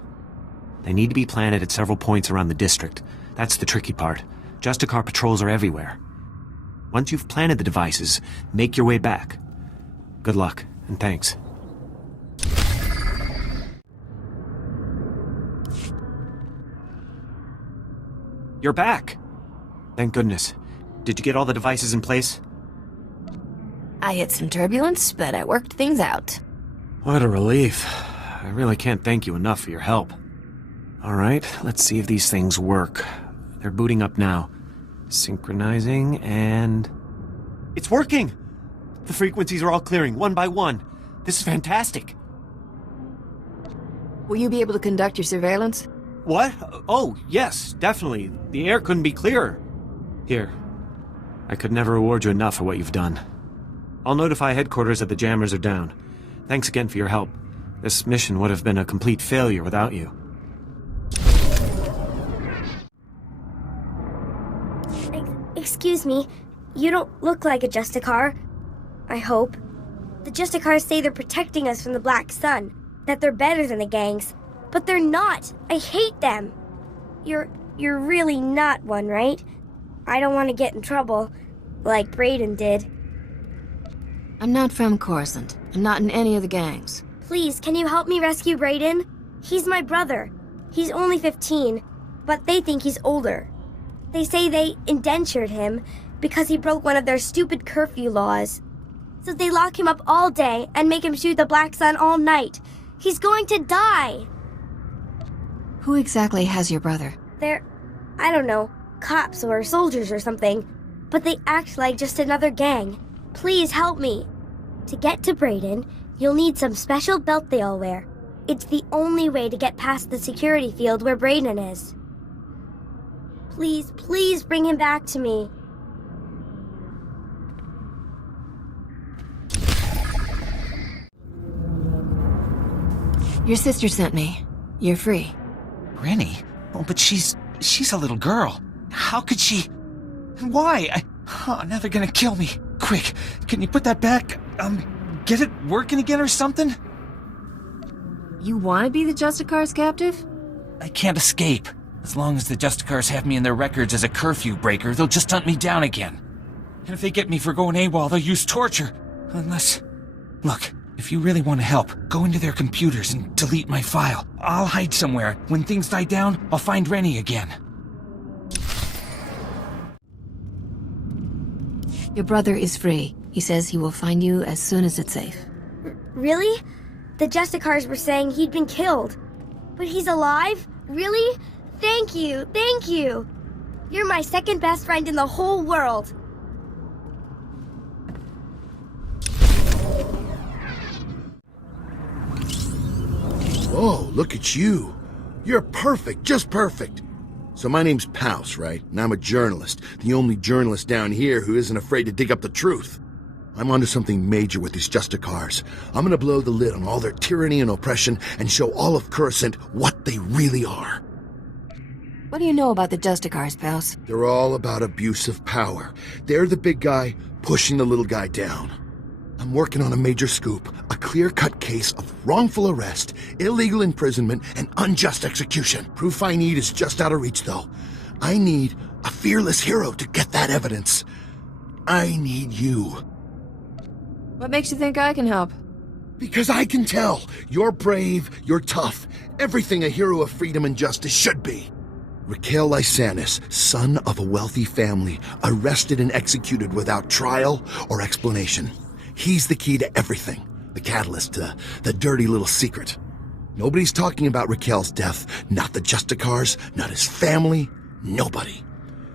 They need to be planted at several points around the district. That's the tricky part. Justicar patrols are everywhere. Once you've planted the devices, make your way back. Good luck, and thanks. You're back! Thank goodness. Did you get all the devices in place? I hit some turbulence, but I worked things out. What a relief. I really can't thank you enough for your help. Alright, let's see if these things work. They're booting up now. Synchronizing, and... It's working! The frequencies are all clearing, one by one. This is fantastic. Will you be able to conduct your surveillance? What? Oh, yes, definitely. The air couldn't be clearer. Here. I could never reward you enough for what you've done. I'll notify headquarters that the jammers are down. Thanks again for your help. This mission would have been a complete failure without you. Excuse me, you don't look like a Justicar. I hope. The Justicars say they're protecting us from the Black Sun, that they're better than the gangs, but they're not. I hate them. You're really not one, right? I don't want to get in trouble, like Brayden did. I'm not from Coruscant. I'm not in any of the gangs. Please, can you help me rescue Brayden? He's my brother. He's only 15, but they think he's older. They say they indentured him because he broke one of their stupid curfew laws. So they lock him up all day and make him shoot the Black Sun all night. He's going to die! Who exactly has your brother? They're, I don't know, cops or soldiers or something. But they act like just another gang. Please help me. To get to Brayden, you'll need some special belt they all wear. It's the only way to get past the security field where Brayden is. Please, please bring him back to me. Your sister sent me. You're free. Rennie? Oh, but she's a little girl. How could she... Why? Now they're gonna kill me. Quick, can you put that back? Get it working again or something? You want to be the Justicar's captive? I can't escape. As long as the Justicars have me in their records as a curfew breaker, they'll just hunt me down again. And if they get me for going AWOL, they'll use torture. Unless... Look, if you really want to help, go into their computers and delete my file. I'll hide somewhere. When things die down, I'll find Rennie again. Your brother is free. He says he will find you as soon as it's safe. Really? The Justicars were saying he'd been killed. But he's alive? Really? Thank you, thank you. You're my second best friend in the whole world. Whoa, look at you. You're perfect, just perfect. So my name's Pouse, right? And I'm a journalist. The only journalist down here who isn't afraid to dig up the truth. I'm onto something major with these Justicars. I'm gonna blow the lid on all their tyranny and oppression and show all of Coruscant what they really are. What do you know about the Justicars, Pouse? They're all about abuse of power. They're the big guy pushing the little guy down. I'm working on a major scoop, a clear-cut case of wrongful arrest, illegal imprisonment, and unjust execution. Proof I need is just out of reach, though. I need a fearless hero to get that evidence. I need you. What makes you think I can help? Because I can tell. You're brave, you're tough, everything a hero of freedom and justice should be. Raquel Lysanis, son of a wealthy family, arrested and executed without trial or explanation. He's the key to everything. The catalyst to the dirty little secret. Nobody's talking about Raquel's death. Not the Justicars, not his family, nobody.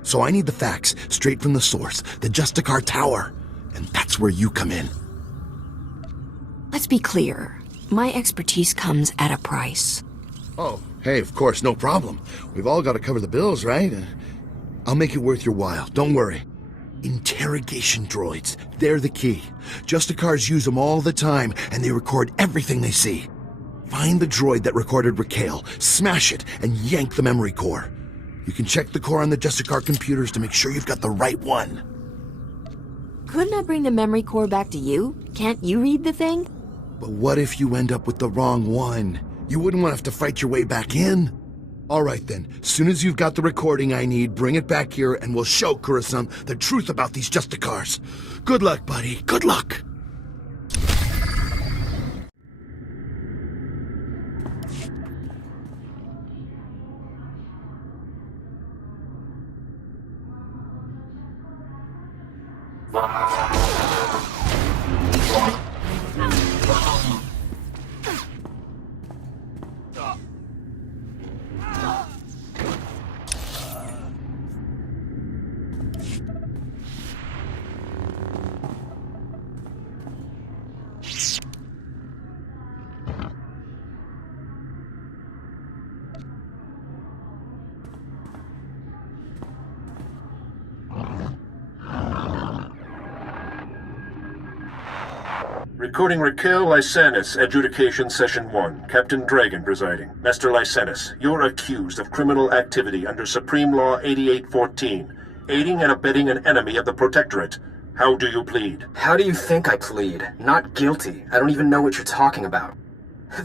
So I need the facts straight from the source, the Justicar Tower. And that's where you come in. Let's be clear. My expertise comes at a price. Oh, hey, of course, no problem. We've all got to cover the bills, right? I'll make it worth your while, don't worry. Interrogation droids, they're the key. Justicars use them all the time, and they record everything they see. Find the droid that recorded Raquel, smash it, and yank the memory core. You can check the core on the Justicar computers to make sure you've got the right one. Couldn't I bring the memory core back to you? Can't you read the thing? But what if you end up with the wrong one? You wouldn't want to have to fight your way back in. All right then, soon as you've got the recording I need, bring it back here and we'll show Coruscant the truth about these Justicars. Good luck, buddy. Good luck. Recording Raquel Lysanis, Adjudication Session 1. Captain Dragon presiding. Master Lysanis, you're accused of criminal activity under Supreme Law 8814, aiding and abetting an enemy of the Protectorate. How do you plead? How do you think I plead? Not guilty. I don't even know what you're talking about.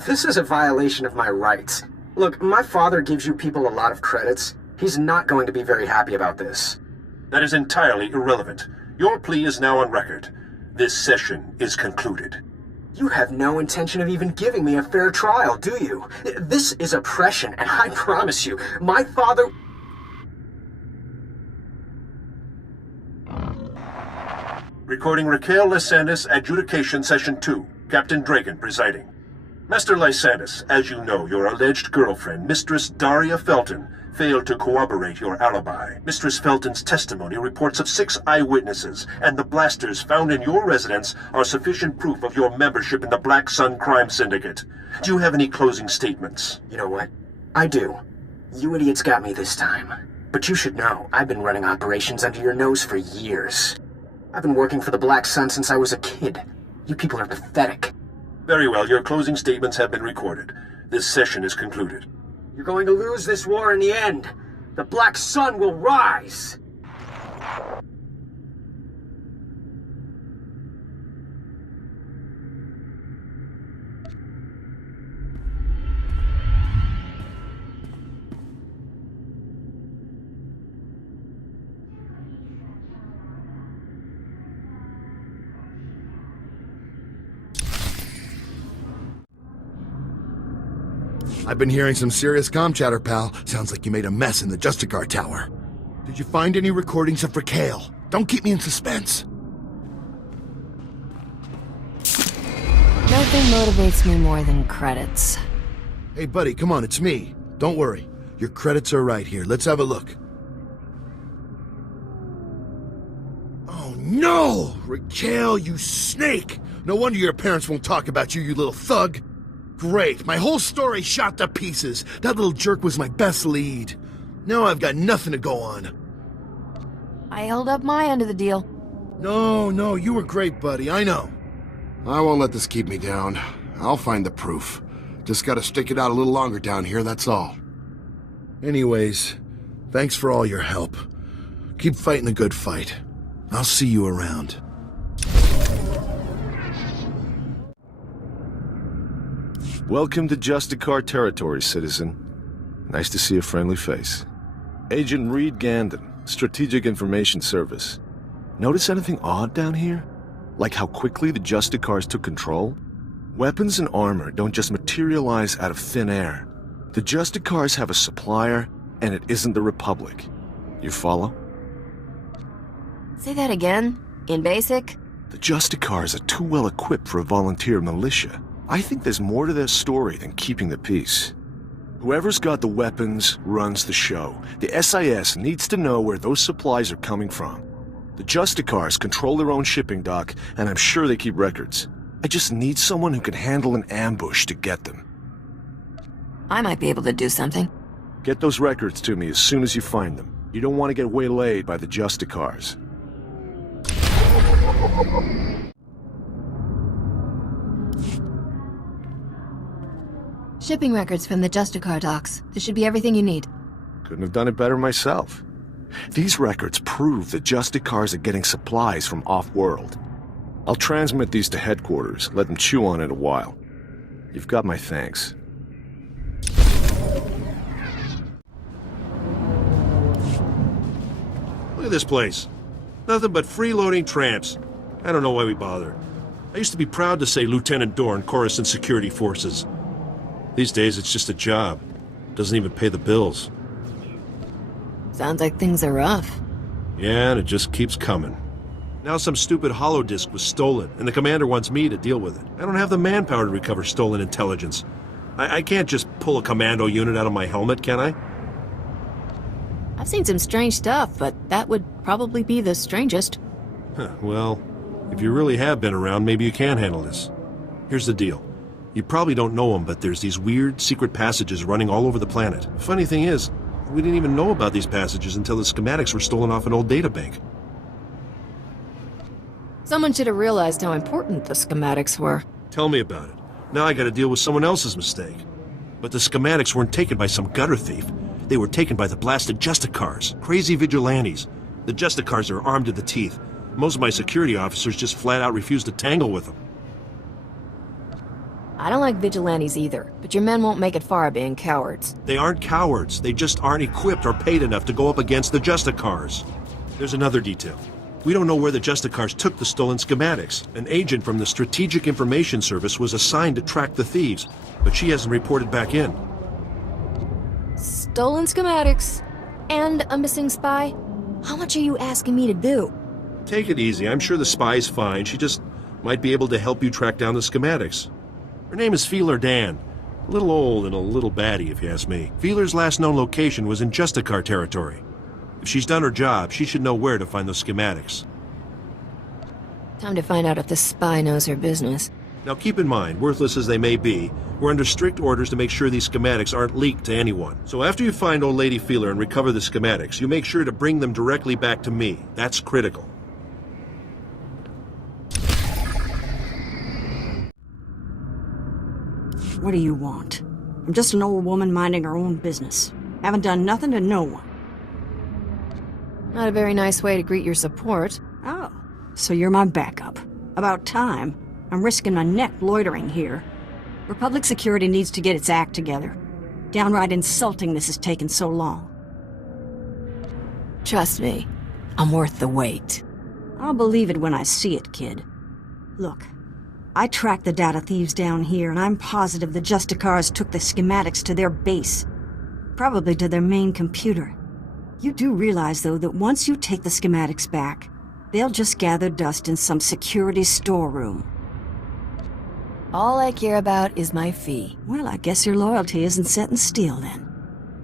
This is a violation of my rights. Look, my father gives you people a lot of credits. He's not going to be very happy about this. That is entirely irrelevant. Your plea is now on record. This session is concluded. You have no intention of even giving me a fair trial, do you? This is oppression, and I promise you, my father... Recording Raquel Lysanis, Adjudication Session 2. Captain Dragon presiding. Master Lysanis, as you know, your alleged girlfriend, Mistress Daria Felton, failed to corroborate your alibi. Mistress Felton's testimony reports of 6 eyewitnesses, and the blasters found in your residence are sufficient proof of your membership in the Black Sun crime syndicate. Do you have any closing statements? You know what? I do. You idiots got me this time. But you should know, I've been running operations under your nose for years. I've been working for the Black Sun since I was a kid. You people are pathetic. Very well, your closing statements have been recorded. This session is concluded. You're going to lose this war in the end. The Black Sun will rise. I've been hearing some serious comm chatter, pal. Sounds like you made a mess in the Justicar Tower. Did you find any recordings of Raquel? Don't keep me in suspense. Nothing motivates me more than credits. Hey, buddy, come on, it's me. Don't worry. Your credits are right here. Let's have a look. Oh, no! Raquel, you snake! No wonder your parents won't talk about you, you little thug. Great, my whole story shot to pieces. That little jerk was my best lead. Now I've got nothing to go on. I held up my end of the deal. No, you were great, buddy, I know. I won't let this keep me down. I'll find the proof. Just gotta stick it out a little longer down here, that's all. Anyways, thanks for all your help. Keep fighting the good fight. I'll see you around. Welcome to Justicar territory, citizen. Nice to see a friendly face. Agent Reed Gandon, Strategic Information Service. Notice anything odd down here? Like how quickly the Justicars took control? Weapons and armor don't just materialize out of thin air. The Justicars have a supplier, and it isn't the Republic. You follow? Say that again? In basic? The Justicars are too well equipped for a volunteer militia. I think there's more to their story than keeping the peace. Whoever's got the weapons runs the show. The SIS needs to know where those supplies are coming from. The Justicars control their own shipping dock, and I'm sure they keep records. I just need someone who can handle an ambush to get them. I might be able to do something. Get those records to me as soon as you find them. You don't want to get waylaid by the Justicars. Shipping records from the Justicar docks. This should be everything you need. Couldn't have done it better myself. These records prove that Justicars are getting supplies from off-world. I'll transmit these to headquarters, let them chew on it a while. You've got my thanks. Look at this place. Nothing but freeloading tramps. I don't know why we bother. I used to be proud to say Lieutenant Dorn, Coruscant Security Forces. These days, it's just a job. Doesn't even pay the bills. Sounds like things are rough. Yeah, and it just keeps coming. Now some stupid holodisk was stolen, and the commander wants me to deal with it. I don't have the manpower to recover stolen intelligence. I can't just pull a commando unit out of my helmet, can I? I've seen some strange stuff, but that would probably be the strangest. Well, if you really have been around, maybe you can handle this. Here's the deal. You probably don't know them, but there's these weird secret passages running all over the planet. Funny thing is, we didn't even know about these passages until the schematics were stolen off an old databank. Someone should have realized how important the schematics were. Tell me about it. Now I gotta deal with someone else's mistake. But the schematics weren't taken by some gutter thief. They were taken by the blasted Justicars, crazy vigilantes. The Justicars are armed to the teeth. Most of my security officers just flat out refuse to tangle with them. I don't like vigilantes either, but your men won't make it far being cowards. They aren't cowards. They just aren't equipped or paid enough to go up against the Justicars. There's another detail. We don't know where the Justicars took the stolen schematics. An agent from the Strategic Information Service was assigned to track the thieves, but she hasn't reported back in. Stolen schematics and a missing spy? How much are you asking me to do? Take it easy. I'm sure the spy's fine. She just might be able to help you track down the schematics. Her name is Feeler Dan. A little old and a little batty, if you ask me. Feeler's last known location was in Justicar territory. If she's done her job, she should know where to find those schematics. Time to find out if the spy knows her business. Now keep in mind, worthless as they may be, we're under strict orders to make sure these schematics aren't leaked to anyone. So after you find old lady Feeler and recover the schematics, you make sure to bring them directly back to me. That's critical. What do you want? I'm just an old woman minding her own business. Haven't done nothing to no one. Not a very nice way to greet your support. Oh, so you're my backup. About time. I'm risking my neck loitering here. Republic Security needs to get its act together. Downright insulting this has taken so long. Trust me, I'm worth the wait. I'll believe it when I see it, kid. Look, I tracked the data thieves down here, and I'm positive the Justicars took the schematics to their base. Probably to their main computer. You do realize, though, that once you take the schematics back, they'll just gather dust in some security storeroom. All I care about is my fee. Well, I guess your loyalty isn't set in steel, then.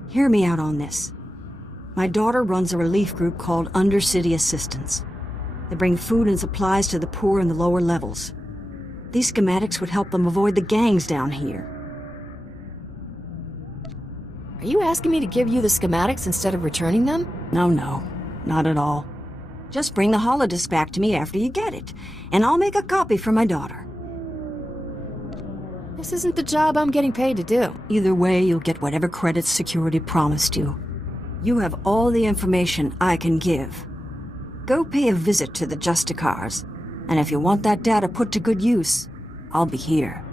Hear me out on this. My daughter runs a relief group called Undercity Assistance. They bring food and supplies to the poor in the lower levels. These schematics would help them avoid the gangs down here. Are you asking me to give you the schematics instead of returning them? No, not at all. Just bring the holodisk back to me after you get it, and I'll make a copy for my daughter. This isn't the job I'm getting paid to do. Either way, you'll get whatever credits security promised you. You have all the information I can give. Go pay a visit to the Justicars, and if you want that data put to good use, I'll be here.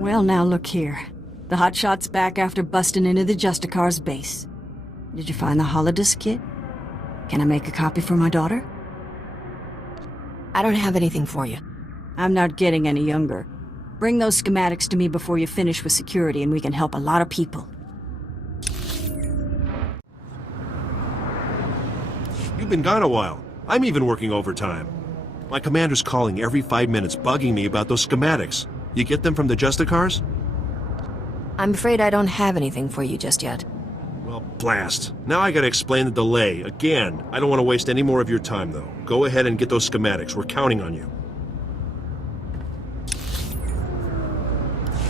Well, now look here. The hotshot's back after busting into the Justicar's base. Did you find the holodisk kit? Can I make a copy for my daughter? I don't have anything for you. I'm not getting any younger. Bring those schematics to me before you finish with security, and we can help a lot of people. You've been gone a while. I'm even working overtime. My commander's calling every 5 minutes, bugging me about those schematics. You get them from the Justicars? I'm afraid I don't have anything for you just yet. Well, blast. Now I gotta explain the delay, again. I don't want to waste any more of your time, though. Go ahead and get those schematics. We're counting on you.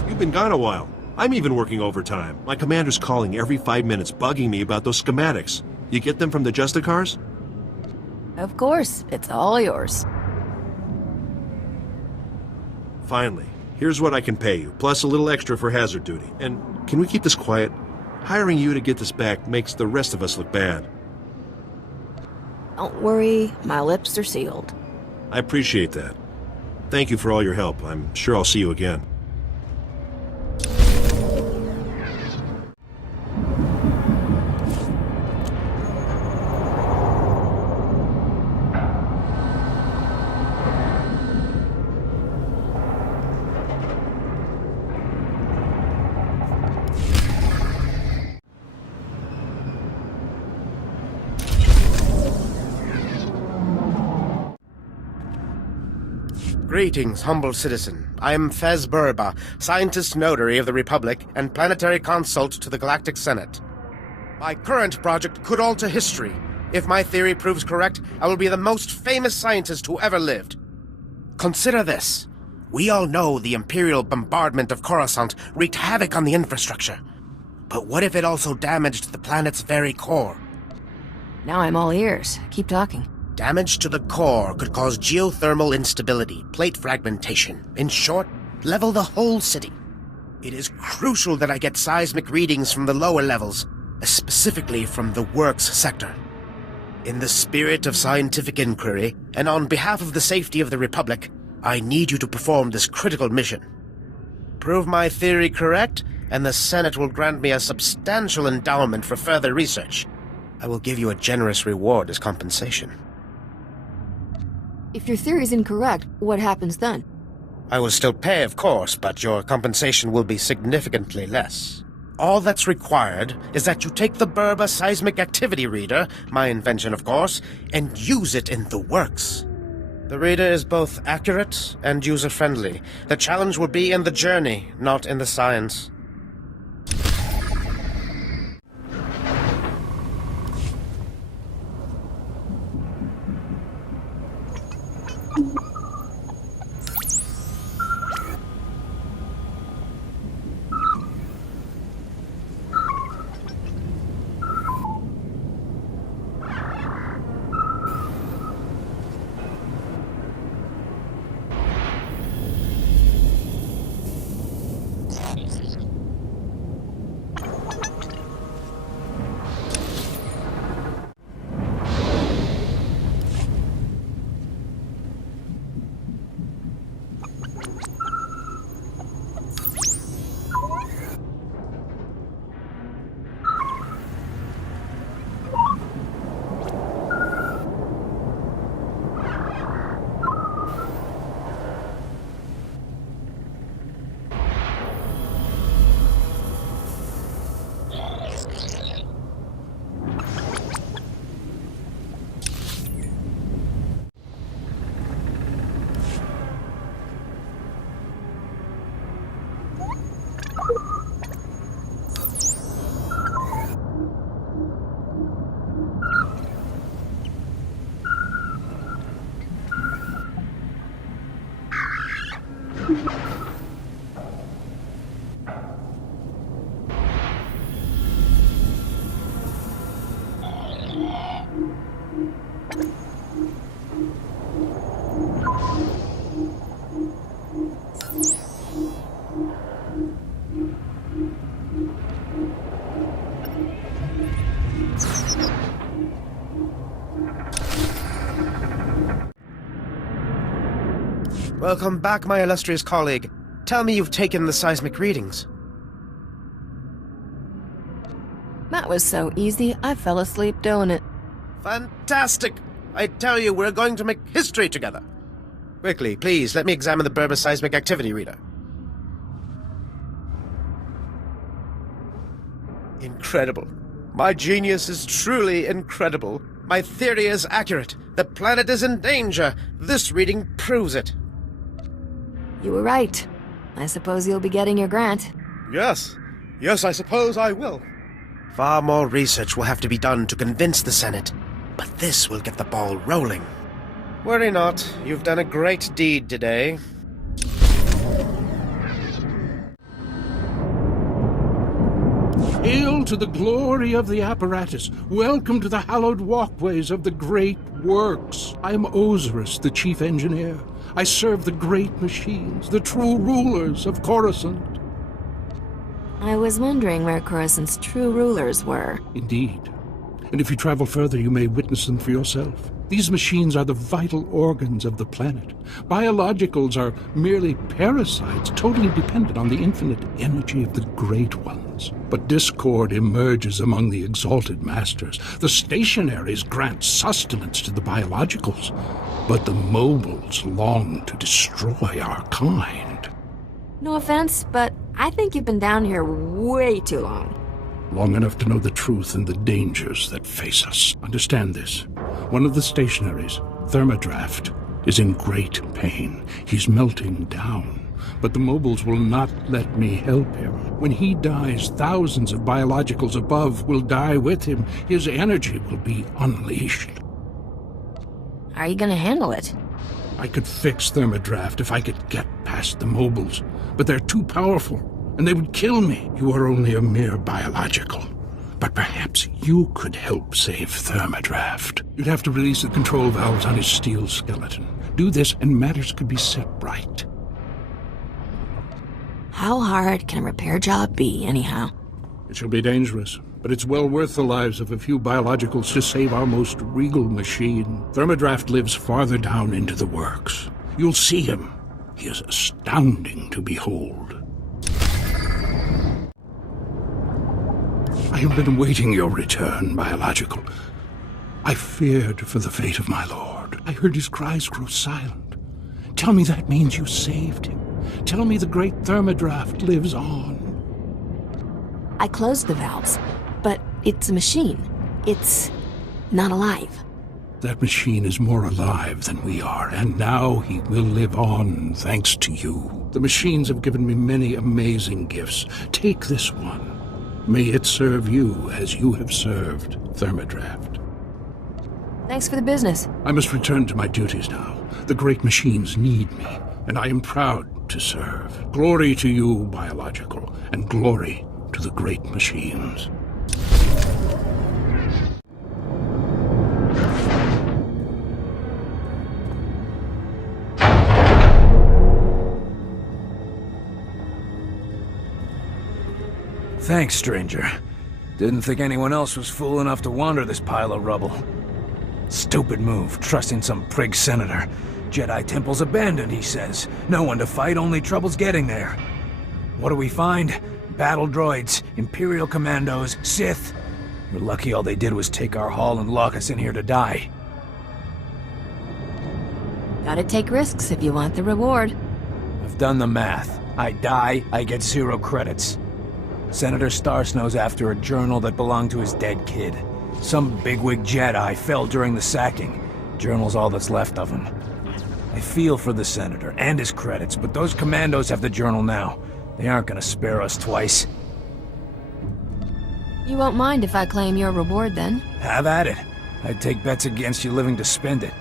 You've been gone a while. I'm even working overtime. My commander's calling every 5 minutes, bugging me about those schematics. You get them from the Justicars? Of course. It's all yours. Finally. Here's what I can pay you, plus a little extra for hazard duty. And can we keep this quiet? Hiring you to get this back makes the rest of us look bad. Don't worry, my lips are sealed. I appreciate that. Thank you for all your help. I'm sure I'll see you again. Greetings, humble citizen. I am Fez Burba, Scientist Notary of the Republic and Planetary Consult to the Galactic Senate. My current project could alter history. If my theory proves correct, I will be the most famous scientist who ever lived. Consider this. We all know the Imperial bombardment of Coruscant wreaked havoc on the infrastructure. But what if it also damaged the planet's very core? Now I'm all ears. Keep talking. Damage to the core could cause geothermal instability, plate fragmentation. In short, level the whole city. It is crucial that I get seismic readings from the lower levels, specifically from the Works sector. In the spirit of scientific inquiry, and on behalf of the safety of the Republic, I need you to perform this critical mission. Prove my theory correct, and the Senate will grant me a substantial endowment for further research. I will give you a generous reward as compensation. If your theory's incorrect, what happens then? I will still pay, of course, but your compensation will be significantly less. All that's required is that you take the Burba Seismic Activity Reader, my invention of course, and use it in the Works. The reader is both accurate and user-friendly. The challenge will be in the journey, not in the science. Welcome back, my illustrious colleague. Tell me you've taken the seismic readings. That was so easy, I fell asleep doing it. Fantastic! I tell you, we're going to make history together. Quickly, please, let me examine the Berber seismic activity reader. Incredible. My genius is truly incredible. My theory is accurate. The planet is in danger. This reading proves it. You were right. I suppose you'll be getting your grant. Yes. Yes, I suppose I will. Far more research will have to be done to convince the Senate, but this will get the ball rolling. Worry not. You've done a great deed today. Hail to the glory of the apparatus. Welcome to the hallowed walkways of the great works. I am Osiris, the chief engineer. I serve the great machines, the true rulers of Coruscant. I was wondering where Coruscant's true rulers were. Indeed. And if you travel further, you may witness them for yourself. These machines are the vital organs of the planet. Biologicals are merely parasites, totally dependent on the infinite energy of the Great Ones. But discord emerges among the exalted masters. The stationaries grant sustenance to the biologicals, but the mobiles long to destroy our kind. No offense, but I think you've been down here way too long. Long enough to know the truth and the dangers that face us. Understand this. One of the stationaries, Thermodraft, is in great pain. He's melting down. But the mobiles will not let me help him. When he dies, thousands of biologicals above will die with him. His energy will be unleashed. How are you gonna handle it? I could fix Thermodraft if I could get past the mobiles, but they're too powerful, and they would kill me. You are only a mere biological. But perhaps you could help save Thermodraft. You'd have to release the control valves on his steel skeleton. Do this, and matters could be set right. How hard can a repair job be, anyhow? It shall be dangerous, but it's well worth the lives of a few biologicals to save our most regal machine. Thermodraft lives farther down into the works. You'll see him. He is astounding to behold. I have been awaiting your return, biological. I feared for the fate of my lord. I heard his cries grow silent. Tell me that means you saved him. Tell me the great Thermodraft lives on. I closed the valves, but it's a machine. It's not alive. That machine is more alive than we are, and now he will live on thanks to you. The machines have given me many amazing gifts. Take this one. May it serve you as you have served Thermodraft. Thanks for the business. I must return to my duties now. The great machines need me, and I am proud to serve. Glory to you, biological, and glory to the great machines. Thanks, stranger. Didn't think anyone else was fool enough to wander this pile of rubble. Stupid move, trusting some prig senator. Jedi temple's abandoned, he says. No one to fight, only trouble's getting there. What do we find? Battle droids, Imperial commandos, Sith. We're lucky all they did was take our haul and lock us in here to die. Gotta take risks if you want the reward. I've done the math. I die, I get 0 credits. Senator Starsnow's after a journal that belonged to his dead kid. Some bigwig Jedi fell during the sacking. Journal's all that's left of him. I feel for the Senator and his credits, but those commandos have the journal now. They aren't gonna spare us twice. You won't mind if I claim your reward, then? Have at it. I'd take bets against you living to spend it.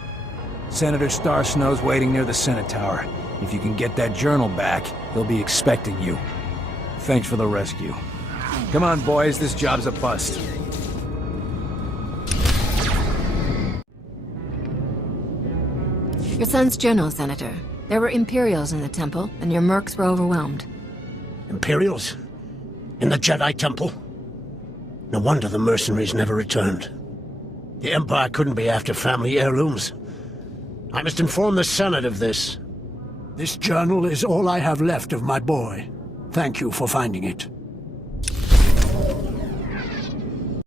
Senator Starsnow's waiting near the Senate Tower. If you can get that journal back, he'll be expecting you. Thanks for the rescue. Come on, boys, this job's a bust. Your son's journal, Senator. There were Imperials in the temple, and your mercs were overwhelmed. Imperials? In the Jedi Temple? No wonder the mercenaries never returned. The Empire couldn't be after family heirlooms. I must inform the Senate of this. This journal is all I have left of my boy. Thank you for finding it.